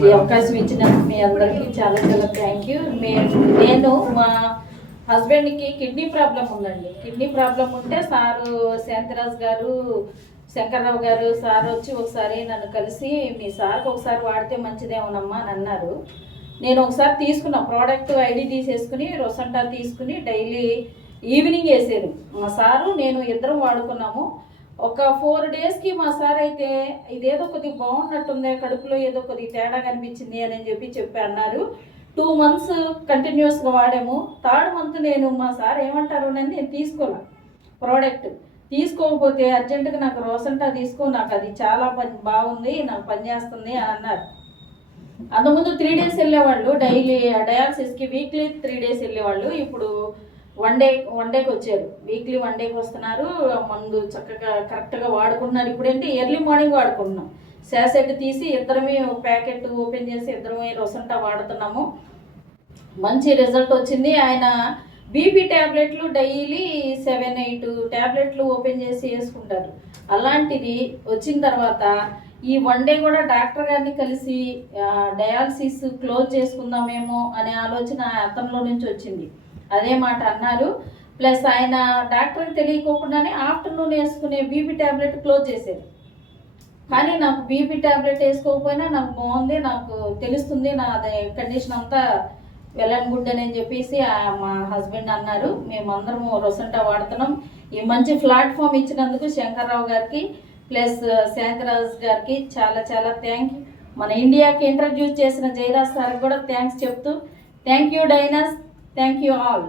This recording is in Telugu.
ఈ అవకాశం ఇచ్చినందుకు మీ అందరికీ చాలా చాలా థ్యాంక్ యూ. నేను మా హస్బెండ్కి కిడ్నీ ప్రాబ్లం ఉందండి. కిడ్నీ ప్రాబ్లం ఉంటే సారు శాంతిరాజ్ గారు, శంకర్రావు గారు సార్ వచ్చి ఒకసారి నన్ను కలిసి మీ సార్కి ఒకసారి వాడితే మంచిదేమోనమ్మా అని అన్నారు. నేను ఒకసారి తీసుకున్న ప్రోడక్ట్ ఐడి తీసేసుకుని రొసంటా తీసుకుని డైలీ ఈవినింగ్ వేసారు మా సారు, నేను ఇద్దరం వాడుకున్నాము. ఒక 4 డేస్కి మా సార్ అయితే ఇదేదో కొద్దిగా బాగున్నట్టుంది, కడుపులో ఏదో కొద్దిగా తేడా కనిపించింది అని చెప్పి అన్నారు. 2 మంత్స్ కంటిన్యూస్గా వాడాము. 3rd మంత్ నేను మా సార్ ఏమంటారు అని నేను తీసుకోలే ప్రోడక్ట్. తీసుకోకపోతే అర్జెంటుగా నాకు రోసంటా తీసుకో, నాకు అది చాలా బాగుంది, నాకు పనిచేస్తుంది అని అన్నారు. అంతకుముందు 3 డేస్ వెళ్ళేవాళ్ళు డైలీ డయాలసిస్కి, వీక్లీ 3 డేస్ వెళ్ళేవాళ్ళు. ఇప్పుడు వన్ డేకి వచ్చారు. వీక్లీ 1 డేకి వస్తున్నారు. మందు చక్కగా కరెక్ట్గా వాడుకుంటున్నారు. ఇప్పుడేంటి ఎర్లీ మార్నింగ్ వాడుకుంటున్నాం. శాసెట్ తీసి ఇద్దరమే ప్యాకెట్ ఓపెన్ చేసి ఇద్దరమే రొసంటా వాడుతున్నాము. మంచి రిజల్ట్ వచ్చింది. ఆయన బీపీ ట్యాబ్లెట్లు డైలీ 7-8 ట్యాబ్లెట్లు ఓపెన్ చేసి వేసుకుంటారు. అలాంటిది వచ్చిన తర్వాత ఈ 1 డే కూడా డాక్టర్ గారిని కలిసి డయాలసిస్ క్లోజ్ చేసుకుందామేమో అనే ఆలోచన అతనిలో నుంచి వచ్చింది. అదే మాట అన్నారు. ప్లస్ ఆయన డాక్టర్కి తెలియకోకుండానే ఆఫ్టర్నూన్ వేసుకునే బీపీ ట్యాబ్లెట్ క్లోజ్ చేసేది. కానీ నాకు బీపీ ట్యాబ్లెట్ వేసుకోకపోయినా నాకు బాగుంది, నాకు తెలుస్తుంది నా కండిషన్ అంతా వెల్ అండ్ గుడ్ అని చెప్పేసి మా హస్బెండ్ అన్నారు. మేమందరము రొసంటా వాడుతున్నాం. ఈ మంచి ప్లాట్ఫామ్ ఇచ్చినందుకు శంకర్రావు గారికి ప్లస్ శాంతిరాజ్ గారికి చాలా చాలా థ్యాంక్ యూ. మన ఇండియాకి ఇంట్రడ్యూస్ చేసిన జయరాజ్ సార్కి కూడా థ్యాంక్స్ చెప్తూ థ్యాంక్ యూ డైనస్, థ్యాంక్ యూ ఆల్.